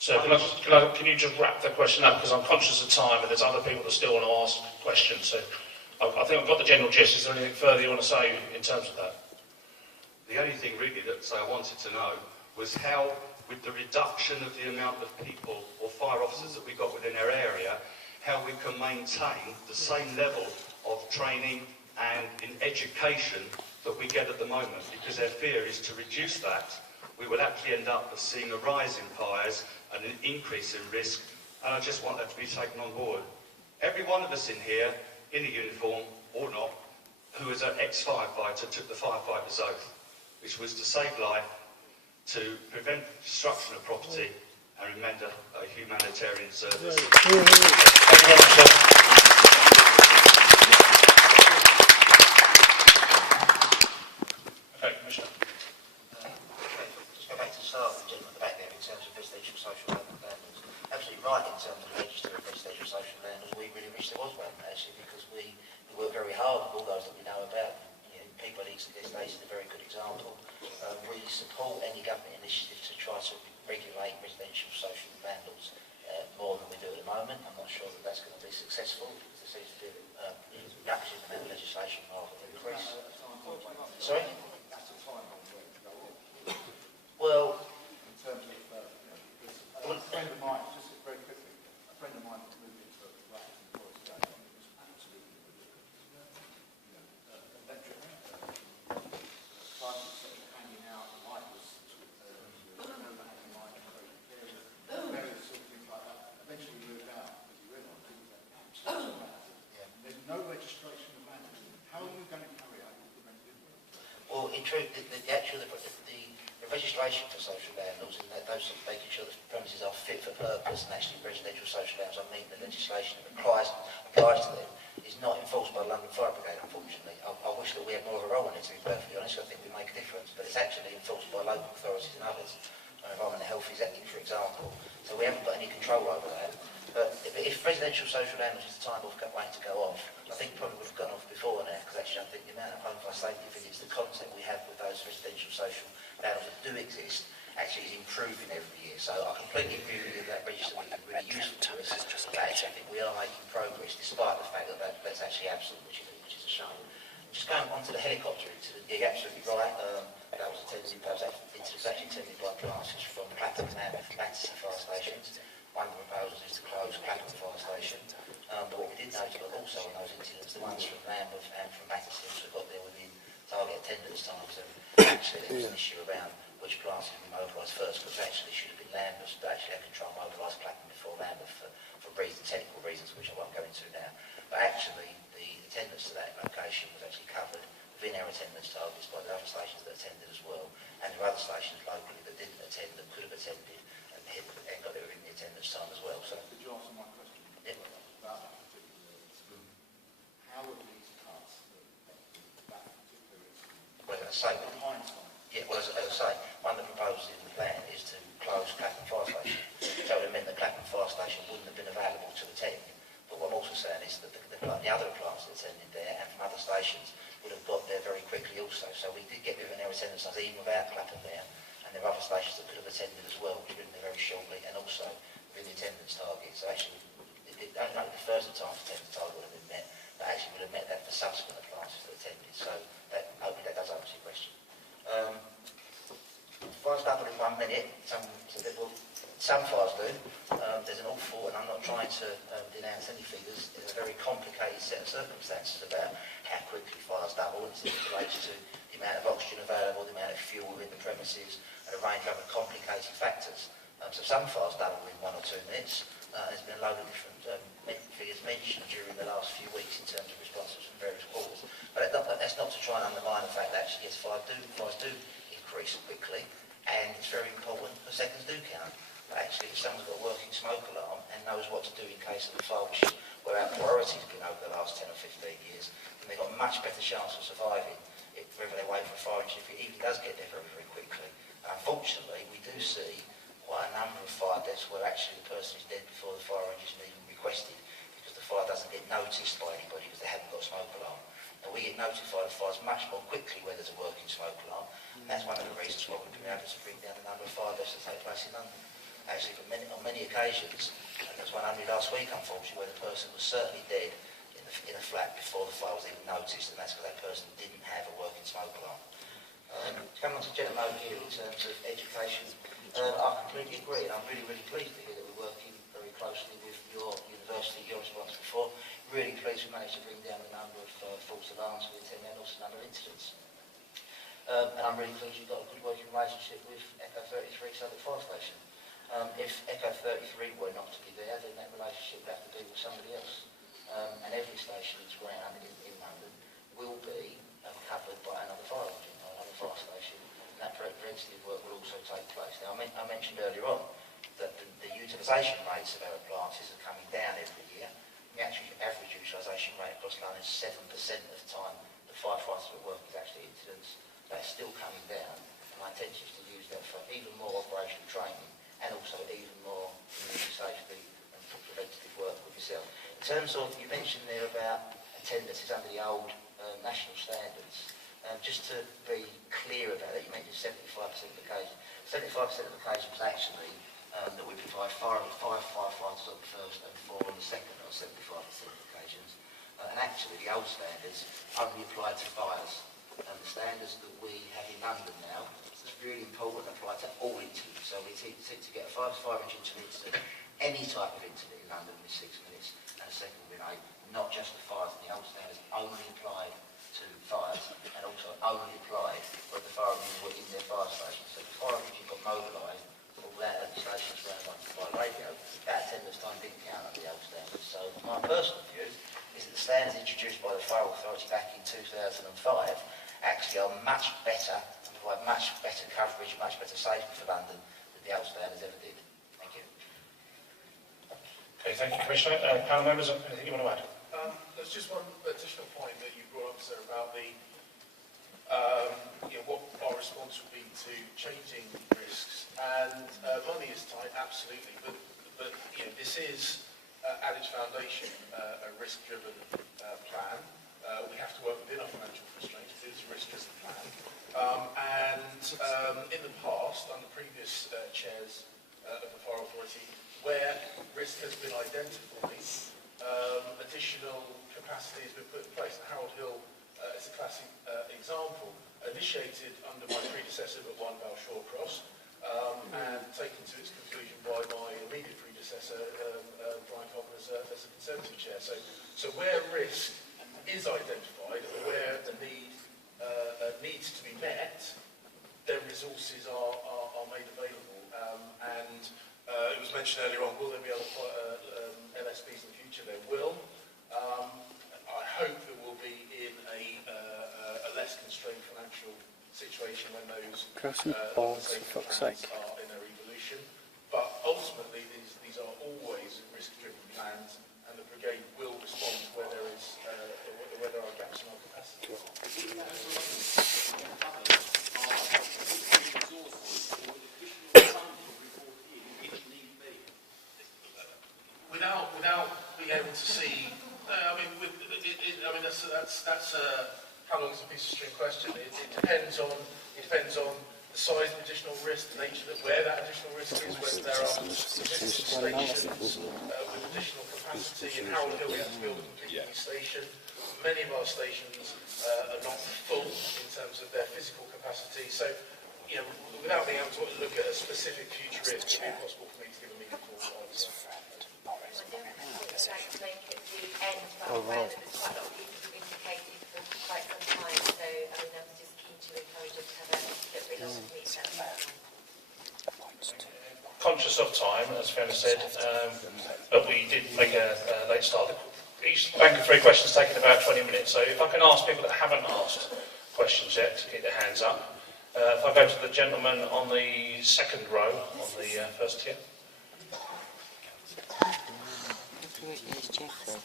So can you just wrap the question up, because I'm conscious of time and there's other people that still want to ask questions. So I think I've got the general gist. Is there anything further you want to say in terms of that? The only thing really that I wanted to know was how, with the reduction of the amount of people or fire officers that we got within our area, how we can maintain the same level of training and in education that we get at the moment, because our fear is to reduce that. We will actually end up seeing a rise in fires and an increase in risk, and I just want that to be taken on board. Every one of us in here, in a uniform or not, who is an ex-firefighter, took the firefighter's oath, which was to save life, to prevent destruction of property, and render a humanitarian service. Thank you very much, sir. Okay, Commissioner. Just go back to the start of the gentleman at the back there in terms of residential social landlords. Absolutely right in terms of the register of residential social landlords. We really wish there was one, actually, because we work very hard with all those that we know about. People at Eastleigh Estates is a very good example. We support any government initiative to try to regulate residential social landlords more than we do at the moment. I'm not sure that that's going to be successful, because there seems to be a reduction in the amount of legislation rather than increase. Sorry? Well, in terms of, a friend of mine, just very quickly, a friend of mine moved into a flat in Forest Gate, and it was absolutely electric. Prices sort of hanging out, the light was overhanging light, various sort of things like that. Eventually moved out because he realised it was absolutely mad. There's no registration of landlords. How are you going to carry out what you're going to do? Well, in truth, the registration for social landlords and those sort of making sure that premises are fit for purpose and actually residential social landlords are meeting the legislation that applies to them is not enforced by the London Fire Brigade, unfortunately. I wish that we had more of a role in it, to be perfectly honest. I think we make a difference, but it's actually enforced by local authorities and others. Environment and Health Executive, for example. So we haven't got any control over that. But if residential social landlords is the time of waiting to go off, I think probably would have gone off before now, because actually I think the amount of home fire safety visits, the content we have with those residential social landlords that do exist, actually is improving every year. So I completely agree with you that register would be really useful to us. But actually I think we are making progress, despite the fact that that's actually absent, which is a shame. Just going on to the helicopter incident, you're absolutely right. That was attended, actually attended by classes from Clapham and Battersea fire stations. One of the proposals is to close Clapham fire station. But what we did notice also on those incidents, the ones from Lambeth and from Battersea also got there within target attendance time. So actually there was an issue around which classes we mobilised first, because actually should have been Lambeth, but actually had to try and mobilise Clapham before Lambeth for technical reasons, which I won't go into now. But actually the attendance to that location was actually covered within our attendance targets by the other stations that attended as well, and there were other stations locally that didn't attend, that could have attended and got there within the attendance time as well. So, did you answer my question? Yeah. About that particular how are these cuts that particular incident? Well, as I say, in hindsight. yeah, well, as I say, one of the proposals in the plan is to close Clapham fire station. So it meant that Clapham fire station wouldn't have been available to attend. But what I'm also saying is that the other plants that attended there and from other stations would have got there very quickly also. So we did get within their attendance times even without Clapham there, and there are other stations that could have attended as well, which were in there very shortly, and also within the attendance target. So actually, I don't know if the first time attendance target would have been met, but actually would have met that for subsequent classes that attended. So hopefully that does answer your question. Fires double in 1 minute. Some fires do. There's an awful, and I'm not trying to denounce any figures, there's a very complicated set of circumstances about how quickly fires double, and it relates to the amount of oxygen available, the amount of fuel within the premises, and a range of other complicated factors. So some fires double in 1 or 2 minutes. There's been a load of different figures mentioned during the last few weeks in terms of responses from various quarters. But that's not to try and undermine the fact that actually, yes, fires do increase quickly, and it's very important that seconds do count. But actually, if someone's got a working smoke alarm and knows what to do in case of a fire, which is where our priority has been over the last 10 or 15 years, then they've got a much better chance of surviving whether they wait for a fire engine, if it even does get there very, very quickly. Unfortunately, we do see quite a number of fire deaths where actually the person is dead before the fire engine is even requested, because the fire doesn't get noticed by anybody because they haven't got a smoke alarm. And we get notified of fires much more quickly when there's a working smoke alarm, and that's one of the reasons why we've been able to bring down the number of fire deaths that take place in London. actually on many occasions, and there was one only last week unfortunately, where the person was certainly dead in a flat before the fire was even noticed, and that's because that person didn't have a working smoke alarm. Coming on to the gentleman over here in terms of education, I completely agree, and I'm really, really pleased to hear that we're working very closely with your university, you're responsible for. Really pleased we managed to bring down the number of false alarms we attend and also the number of incidents. And I'm really pleased you've got a good working relationship with Echo 33 Southwark Fire Station. If Echo 33 were not to be there, then that relationship would have to be with somebody else. And every station that's ground in London will be covered by another fire engine or another fire station, and that preventative work will also take place. Now, I mentioned earlier on that the utilisation rates of our appliances are coming down every year. The actual average utilisation rate across London is 7% of the time the firefighters at work is actually incidents. That's still coming down, and my intention is to use that for even more operational training and also even more community safety and preventative work with yourself. In terms of, you mentioned there about attendances under the old national standards. Just to be clear about it, you mentioned 75% of occasions. 75% of occasions was actually that we provide five firefighters on the first and 4 on the second on 75% of occasions. And actually the old standards only applied to fires. And the standards that we have in London now, it's really important, apply to all incidents. So we seek to get a fire engine to incident, any type of incident in London in 6 minutes, and a second grenade, not just the fires. And the old standards only applied to fires, and also only applied when the fire engine were in their fire station. So the fire engine got mobilised, all that at the stations round by radio, that attendance time didn't count under the old standards. So my personal view is that the standards introduced by the Fire Authority back in 2005 actually are much better and provide much better coverage, much better safety for London than the old standards ever did. Thank you. Okay, thank you, Commissioner. Panel members, anything you want to add? There's just one additional point that you brought up, sir, about the what our response would be to changing risks. And money is tight, absolutely, but this is at its foundation a risk-driven plan. We have to work within our financial constraints. It's risk as a plan. In the past, under previous chairs of the Fire Authority, where risk has been identified, additional capacity has been put in place. Harold Hill is a classic example, initiated under my predecessor at 1 Balshaw Cross, and taken to its conclusion by my immediate predecessor, Brian Cobbler, as a Conservative chair. So where risk is identified, where the need needs to be met, then resources are made available. It was mentioned earlier on, will there be other LSPs in the future? There will. I hope that we'll be in a less constrained financial situation when those plans are in their evolution. But ultimately, these are always risk-driven plans, and the brigade will respond where there is where there are gaps in our capacity. Without being able to see, that's how long is a piece of string question. It depends on the size of the additional risk, the nature of where that additional risk is, whether there are existing stations with additional capacity. In Harold Hill, we have to build a complete new station. Many of our stations are not full in terms of their physical capacity. So, without being able to look at a specific future risk, it would be impossible for me to give a meaningful answer. I'd like to make it the end, but I'm aware that there's quite a lot of people who've indicated for quite some time, so I was just keen to encourage us to have a little bit longer meeting at that time. Conscious of time, as Fiona said, but we did make a late start. Each bank of 3 questions taking about 20 minutes, so if I can ask people that haven't asked questions yet to keep their hands up. If I go to the gentleman on the second row, on the first tier. Where is Jeffrey?